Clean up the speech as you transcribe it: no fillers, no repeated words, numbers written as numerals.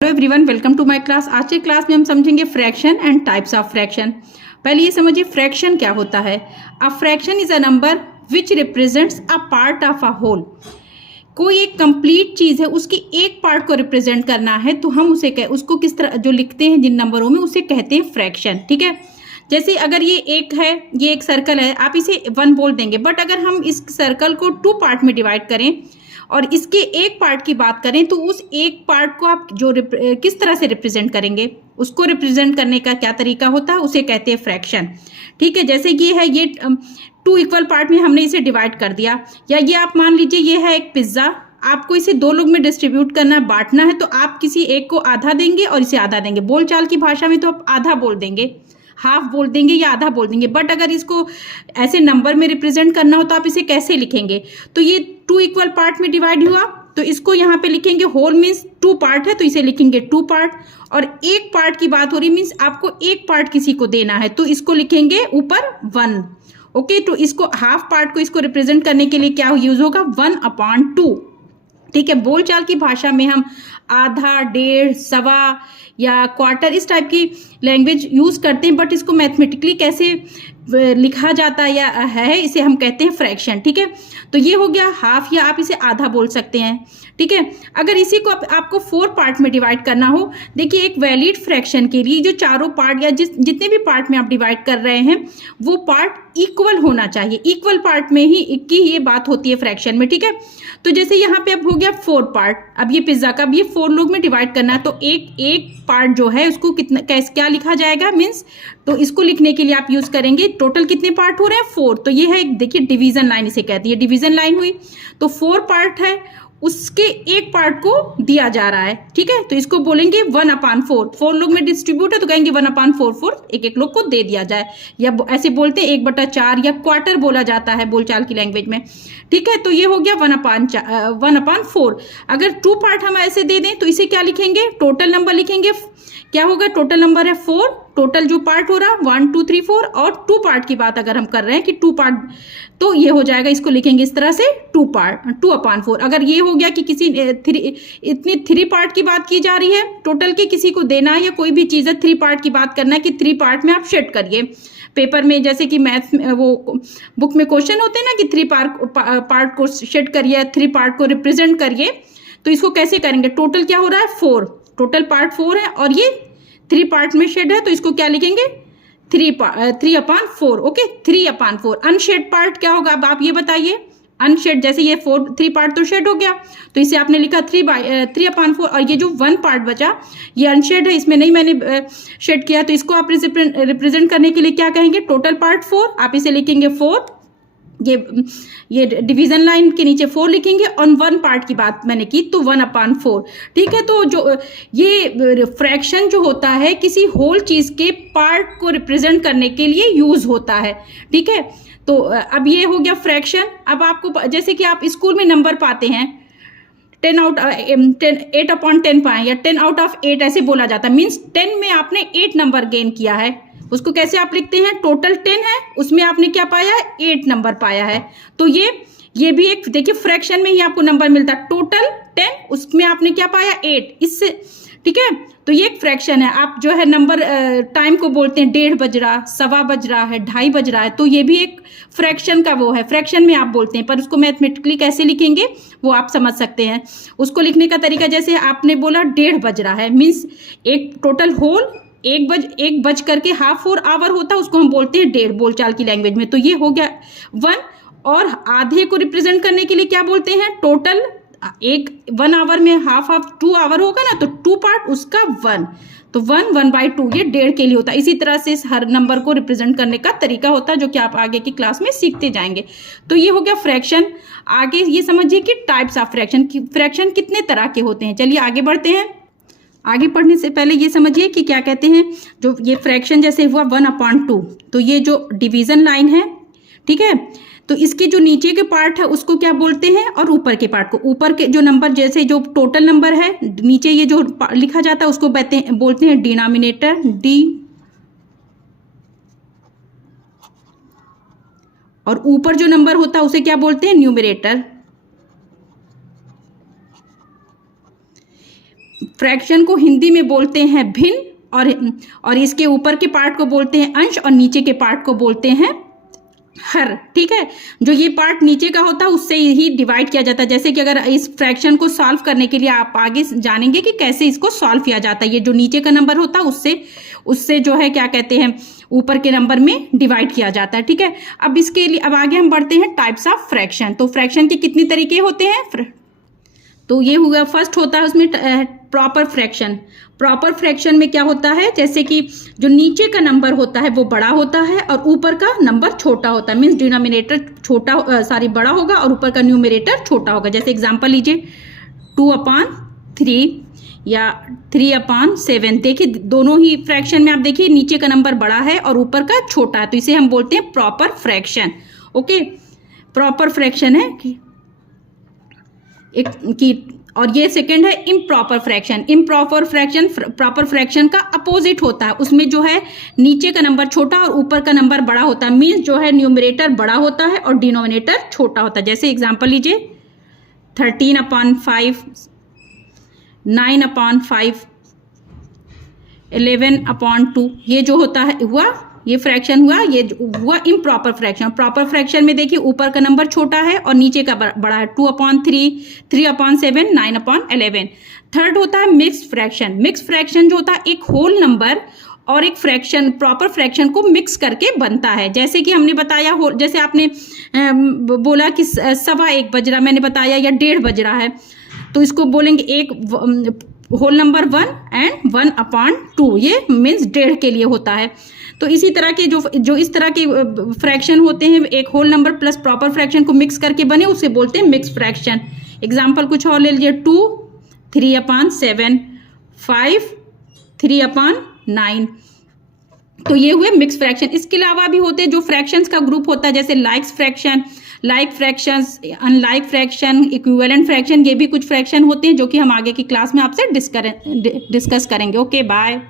Hello everyone, welcome to my class. आज की class में हम समझेंगे fraction and types of fraction. पहले ये समझिए फ्रैक्शन क्या होता है। A fraction is a number which represents a part of a whole. कोई एक कंप्लीट चीज है, उसकी एक पार्ट को रिप्रेजेंट करना है तो हम उसको किस तरह जो लिखते हैं जिन नंबरों में, उसे कहते हैं फ्रैक्शन। ठीक है, जैसे अगर ये एक है, ये एक सर्कल है, आप इसे 1 बोल देंगे, बट अगर हम इस सर्कल को 2 पार्ट में डिवाइड करें और इसके एक पार्ट की बात करें तो उस एक पार्ट को आप किस तरह से रिप्रेजेंट करेंगे, उसको रिप्रेजेंट करने का क्या तरीका होता है, उसे कहते हैं फ्रैक्शन। ठीक है, जैसे ये है, ये 2 इक्वल पार्ट में हमने इसे डिवाइड कर दिया, या ये आप मान लीजिए ये है एक पिज्ज़ा, आपको इसे 2 लोग में डिस्ट्रीब्यूट करना है, बांटना है, तो आप किसी एक को आधा देंगे और इसे आधा देंगे। बोलचाल की भाषा में तो आप आधा बोल देंगे, हाफ बोल देंगे या आधा बोल देंगे, बट अगर इसको ऐसे नंबर में रिप्रेजेंट करना हो तो आप इसे कैसे लिखेंगे। तो ये 2 इक्वल पार्ट में डिवाइड हुआ तो इसको यहाँ पे लिखेंगे, होल मीन्स 2 पार्ट है तो इसे लिखेंगे 2 पार्ट, और एक पार्ट की बात हो रही मीन्स आपको एक पार्ट किसी को देना है तो इसको लिखेंगे ऊपर 1। ओके, तो इसको हाफ पार्ट को इसको रिप्रेजेंट करने के लिए क्या यूज होगा, 1/2। ठीक है, बोलचाल की भाषा में हम आधा, डेढ़, सवा या क्वार्टर इस टाइप की लैंग्वेज यूज करते हैं, बट इसको मैथमेटिकली कैसे लिखा जाता है या है, इसे हम कहते हैं फ्रैक्शन। ठीक है, तो ये हो गया हाफ, या आप इसे आधा बोल सकते हैं। ठीक है, अगर इसी को आपको 4 पार्ट में डिवाइड करना हो, देखिए एक वैलिड फ्रैक्शन के लिए जो चारों पार्ट या जितने भी पार्ट में आप डिवाइड कर रहे हैं वो पार्ट इक्वल होना चाहिए। इक्वल पार्ट में ही की ये बात होती है फ्रैक्शन में। ठीक है, तो जैसे यहाँ पे अब हो गया 4 पार्ट, अब ये पिज्जा का, अब ये 4 लोग में डिवाइड करना है तो एक पार्ट जो है उसको कितना क्या लिखा जाएगा मीन्स, तो इसको लिखने के लिए आप यूज करेंगे टोटल कितने पार्ट हो रहे हैं 4, तो ये है देखिए डिवीजन लाइन इसे कहती है, डिवीजन लाइन हुई। तो 4 पार्ट है, उसके एक पार्ट को दिया जा रहा है। ठीक है, तो इसको बोलेंगे 1/4। 4 लोग में डिस्ट्रीब्यूट है तो कहेंगे 1/4 एक एक लोग को दे दिया जाए, या ऐसे बोलते हैं 1/4 या क्वार्टर बोला जाता है बोलचाल की लैंग्वेज में। ठीक है, तो ये हो गया 1/4। अगर 2 पार्ट हम ऐसे दे दें तो इसे क्या लिखेंगे, टोटल नंबर लिखेंगे। क्या होगा, टोटल नंबर है 4, टोटल जो पार्ट हो रहा 1 2 3 4, और 2 पार्ट की बात अगर हम कर रहे हैं कि 2 पार्ट, तो ये हो जाएगा, इसको लिखेंगे इस तरह से 2/4। अगर ये हो गया कि किसी इतनी 3 पार्ट की बात की जा रही है टोटल के, किसी को देना है या कोई भी चीज़ है 3 पार्ट की बात करना है कि 3 पार्ट में आप शेड करिए पेपर में, जैसे कि मैथ वो बुक में क्वेश्चन होते हैं ना कि 3 पार्ट को शेड करिए, 3 पार्ट को रिप्रेजेंट करिए, तो इसको कैसे करेंगे, टोटल क्या हो रहा है 4, टोटल पार्ट 4 है और ये 3 पार्ट में शेड है तो इसको क्या लिखेंगे 3/4। ओके, 3/4। अनशेड पार्ट क्या होगा, अब आप ये बताइए। अनशेड, जैसे ये 3 पार्ट तो शेड हो गया तो इसे आपने लिखा 3/4, और ये जो 1 पार्ट बचा ये अनशेड है, इसमें नहीं मैंने शेड किया, तो इसको आप रिप्रेजेंट करने के लिए क्या कहेंगे, टोटल पार्ट 4, आप इसे लिखेंगे 4, ये डिवीजन लाइन के नीचे 4 लिखेंगे, और 1 पार्ट की बात मैंने की तो 1/4। ठीक है, तो जो ये फ्रैक्शन जो होता है किसी होल चीज के पार्ट को रिप्रेजेंट करने के लिए यूज होता है। ठीक है, तो अब ये हो गया फ्रैक्शन। अब आपको जैसे कि आप स्कूल में नंबर पाते हैं 8/10 पाए या 10/8 ऐसे बोला जाता है, मीन्स 10 में आपने 8 नंबर गेन किया है, उसको कैसे आप लिखते हैं, टोटल 10 है उसमें आपने क्या पाया है, 8 नंबर पाया है। तो ये भी एक देखिए फ्रैक्शन में ही आपको नंबर मिलता है, टोटल 10 उसमें आपने क्या पाया 8, इससे। ठीक है, तो ये एक फ्रैक्शन है। आप जो है नंबर टाइम को बोलते हैं 1:30 बज रहा, सवा बज रहा है, 2:30 बज रहा है, तो ये भी एक फ्रैक्शन का वो है, फ्रैक्शन में आप बोलते हैं, पर उसको मैथमेटिकली कैसे लिखेंगे वो आप समझ सकते हैं। उसको लिखने का तरीका, जैसे आपने बोला 1:30 बज रहा है, मीन्स एक टोटल होल 1 बज करके हाफ 4 आवर होता है, उसको हम बोलते हैं 1:30 बोलचाल की लैंग्वेज में, तो ये हो गया 1। और आधे को रिप्रेजेंट करने के लिए क्या बोलते हैं, टोटल 1 आवर में हाफ 2 आवर होगा ना, तो 2 पार्ट उसका 1, तो 1/2 ये 1:30 के लिए होता है। इसी तरह से हर नंबर को रिप्रेजेंट करने का तरीका होता है जो कि आप आगे की क्लास में सीखते जाएंगे। तो ये हो गया फ्रैक्शन। आगे ये समझिए कि टाइप्स ऑफ फ्रैक्शन कितने तरह के होते हैं। चलिए आगे बढ़ते हैं। आगे पढ़ने से पहले ये समझिए कि क्या कहते हैं, जो ये फ्रैक्शन जैसे हुआ 1/2, तो ये जो डिवीजन लाइन है, ठीक है, तो इसके जो नीचे के पार्ट है उसको क्या बोलते हैं, और ऊपर के पार्ट को, ऊपर के जो नंबर जैसे जो टोटल नंबर है नीचे ये जो लिखा जाता है उसको बोलते हैं डिनोमिनेटर, डी, और ऊपर जो नंबर होता है उसे क्या बोलते हैं, न्यूमरेटर। फ्रैक्शन को हिंदी में बोलते हैं भिन्न, और इसके ऊपर के पार्ट को बोलते हैं अंश और नीचे के पार्ट को बोलते हैं हर। ठीक है, जो ये पार्ट नीचे का होता है उससे ही डिवाइड किया जाता है। जैसे कि अगर इस फ्रैक्शन को सॉल्व करने के लिए आप आगे जानेंगे कि कैसे इसको सॉल्व किया जाता है। ये जो नीचे का नंबर होता है उससे जो है क्या कहते हैं, ऊपर के नंबर में डिवाइड किया जाता है। ठीक है, अब इसके लिए अब आगे हम बढ़ते हैं टाइप्स ऑफ फ्रैक्शन। तो फ्रैक्शन के कितने तरीके होते हैं? तो ये हुआ, फर्स्ट होता है उसमें प्रॉपर फ्रैक्शन। प्रॉपर फ्रैक्शन में क्या होता है, जैसे कि जो नीचे का नंबर होता है वो बड़ा होता है और ऊपर का नंबर छोटा होता है। मीन्स डिनोमिनेटर बड़ा होगा और ऊपर का न्यूमरेटर छोटा होगा। जैसे एग्जांपल लीजिए 2/3 या 3/7। देखिए दोनों ही फ्रैक्शन में आप देखिए नीचे का नंबर बड़ा है और ऊपर का छोटा है, तो इसे हम बोलते हैं proper fraction. Okay, proper fraction है और ये सेकंड है improper fraction. Improper fraction proper fraction का अपोजिट होता है। उसमें जो है नीचे का नंबर छोटा और ऊपर का नंबर बड़ा होता है। मीन्स जो है न्यूमरेटर बड़ा होता है और डिनोमिनेटर छोटा होता है। जैसे एग्जांपल लीजिए 13/5, 9/5, 11/2। ये जो होता है हुआ, ये फ्रैक्शन हुआ, ये हुआ इम्प्रॉपर फ्रैक्शन। प्रॉपर फ्रैक्शन में देखिए ऊपर का नंबर छोटा है और नीचे का बड़ा है। 2/3, 3/7, 9/11। थर्ड होता है मिक्स्ड फ्रैक्शन। मिक्स्ड फ्रैक्शन जो होता है एक होल नंबर और एक फ्रैक्शन, प्रॉपर फ्रैक्शन को मिक्स करके बनता है। जैसे कि हमने बताया, जैसे आपने बोला कि 1:15 बज रहा, मैंने बताया, या 1:30 बज रहा है, तो इसको बोलेंगे एक होल नंबर 1 एंड 1/2। ये मीन्स 1:30 के लिए होता है। तो इसी तरह के जो इस तरह के फ्रैक्शन होते हैं, एक whole number plus proper fraction को मिक्स करके बने, उसे बोलते हैं मिक्स फ्रैक्शन। एग्जाम्पल कुछ और ले लीजिए 2 3/7, 5 3/9। तो ये हुए मिक्स फ्रैक्शन। इसके अलावा भी होते हैं जो फ्रैक्शंस का ग्रुप होता है, जैसे like fractions, unlike fraction, equivalent fraction. ये भी कुछ फ्रैक्शन होते हैं जो कि हम आगे की क्लास में आपसे डिस्कस करेंगे। Okay, bye.